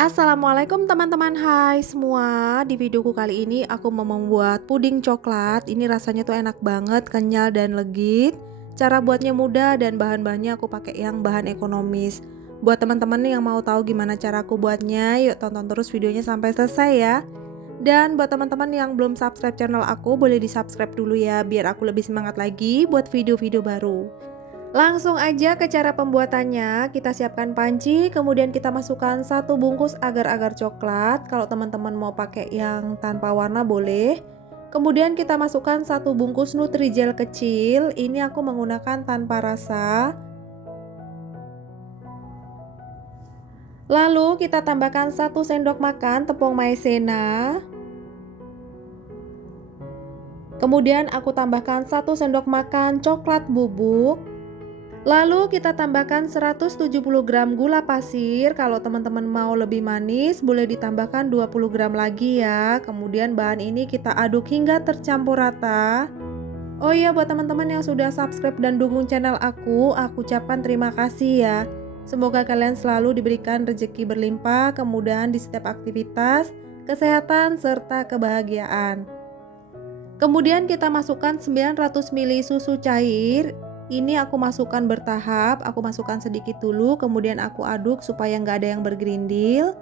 Assalamualaikum teman-teman, hai semua. Di videoku kali ini aku mau membuat puding coklat. Ini rasanya tuh enak banget, kenyal dan legit. Cara buatnya mudah dan bahan-bahannya aku pakai yang bahan ekonomis. Buat teman-teman yang mau tahu gimana cara aku buatnya, yuk tonton terus videonya sampai selesai ya. Dan buat teman-teman yang belum subscribe channel aku, boleh di-subscribe dulu ya biar aku lebih semangat lagi buat video-video baru. Langsung aja ke cara pembuatannya. Kita siapkan panci, kemudian kita masukkan satu bungkus agar-agar coklat. Kalau teman-teman mau pakai yang tanpa warna boleh. Kemudian kita masukkan satu bungkus Nutrijel kecil. Ini aku menggunakan tanpa rasa. Lalu kita tambahkan 1 sendok makan tepung maizena. Kemudian aku tambahkan 1 sendok makan coklat bubuk. Lalu kita tambahkan 170 gram gula pasir. Kalau teman-teman mau lebih manis boleh ditambahkan 20 gram lagi ya. Kemudian bahan ini kita aduk hingga tercampur rata. Oh iya, buat teman-teman yang sudah subscribe dan dukung channel aku ucapkan terima kasih ya. Semoga kalian selalu diberikan rezeki berlimpah, kemudahan di setiap aktivitas, kesehatan, serta kebahagiaan. Kemudian kita masukkan 900 ml susu cair. Ini aku masukkan bertahap, aku masukkan sedikit dulu, kemudian aku aduk supaya nggak ada yang bergerindil.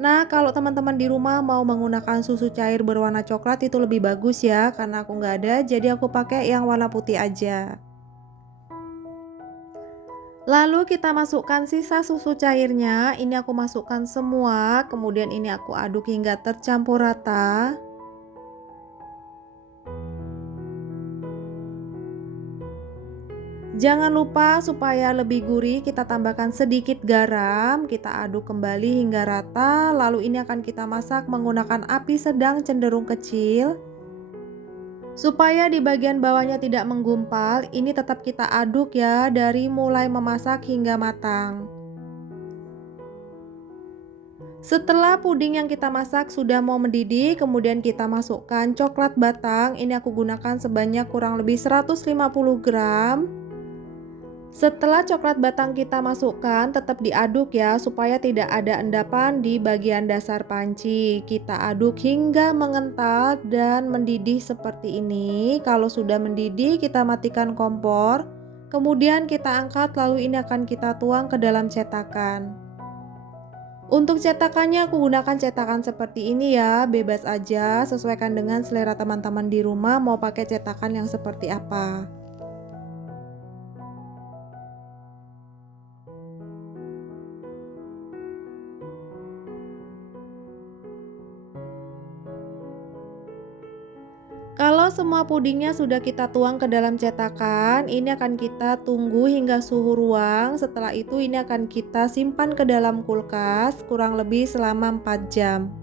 Nah, kalau teman-teman di rumah mau menggunakan susu cair berwarna coklat itu lebih bagus ya, karena aku nggak ada, jadi aku pakai yang warna putih aja. Lalu kita masukkan sisa susu cairnya, ini aku masukkan semua, kemudian ini aku aduk hingga tercampur rata. Jangan lupa supaya lebih gurih kita tambahkan sedikit garam, kita aduk kembali hingga rata, lalu ini akan kita masak menggunakan api sedang cenderung kecil. Supaya di bagian bawahnya tidak menggumpal, ini tetap kita aduk ya dari mulai memasak hingga matang. Setelah puding yang kita masak sudah mau mendidih, kemudian kita masukkan coklat batang, ini aku gunakan sebanyak kurang lebih 150 gram. Setelah coklat batang kita masukkan, tetap diaduk ya supaya tidak ada endapan di bagian dasar panci. Kita aduk hingga mengental dan mendidih seperti ini. Kalau sudah mendidih, kita matikan kompor. Kemudian kita angkat, lalu ini akan kita tuang ke dalam cetakan. Untuk cetakannya aku gunakan cetakan seperti ini ya, bebas aja, sesuaikan dengan selera teman-teman di rumah mau pakai cetakan yang seperti apa. Kalau semua pudingnya sudah kita tuang ke dalam cetakan, ini akan kita tunggu hingga suhu ruang. Setelah itu ini akan kita simpan ke dalam kulkas kurang lebih selama 4 jam.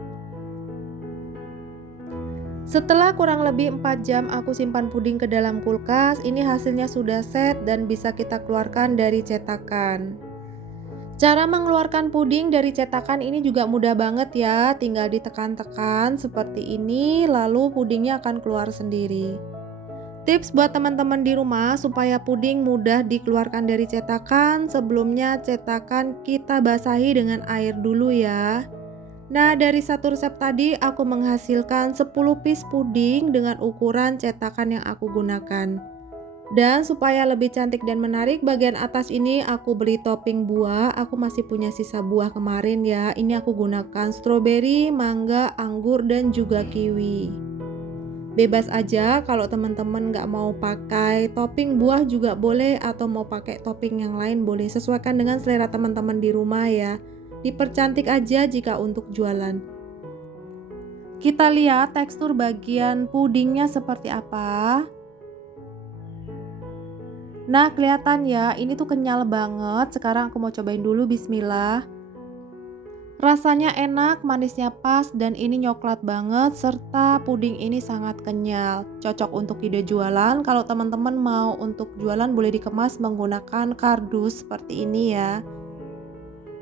Setelah kurang lebih 4 jam aku simpan puding ke dalam kulkas, ini hasilnya sudah set dan bisa kita keluarkan dari cetakan. Cara mengeluarkan puding dari cetakan ini juga mudah banget ya, tinggal ditekan-tekan seperti ini lalu pudingnya akan keluar sendiri. Tips buat teman-teman di rumah supaya puding mudah dikeluarkan dari cetakan, sebelumnya cetakan kita basahi dengan air dulu ya. Nah, dari satu resep tadi aku menghasilkan 10 piece puding dengan ukuran cetakan yang aku gunakan. Dan supaya lebih cantik dan menarik, bagian atas ini aku beli topping buah. Aku masih punya sisa buah kemarin ya. Ini aku gunakan stroberi, mangga, anggur, dan juga kiwi. Bebas aja, kalau teman-teman nggak mau pakai topping buah juga boleh, atau mau pakai topping yang lain boleh. Sesuaikan dengan selera teman-teman di rumah ya. Dipercantik aja jika untuk jualan. Kita lihat tekstur bagian pudingnya seperti apa. Nah, kelihatan ya, ini tuh kenyal banget. Sekarang aku mau cobain dulu, bismillah. Rasanya enak, manisnya pas, dan ini coklat banget, serta puding ini sangat kenyal. Cocok untuk ide jualan. Kalau teman-teman mau untuk jualan boleh dikemas menggunakan kardus seperti ini ya.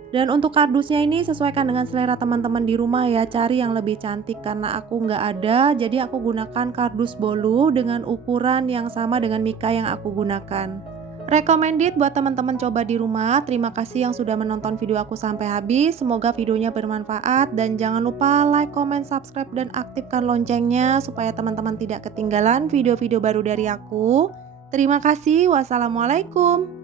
Dan untuk kardusnya ini sesuaikan dengan selera teman-teman di rumah ya, cari yang lebih cantik karena aku nggak ada, jadi aku gunakan kardus bolu dengan ukuran yang sama dengan mika yang aku gunakan. Recommended buat teman-teman coba di rumah. Terima kasih yang sudah menonton video aku sampai habis. Semoga videonya bermanfaat dan jangan lupa like, comment, subscribe dan aktifkan loncengnya supaya teman-teman tidak ketinggalan video-video baru dari aku. Terima kasih. Wassalamualaikum.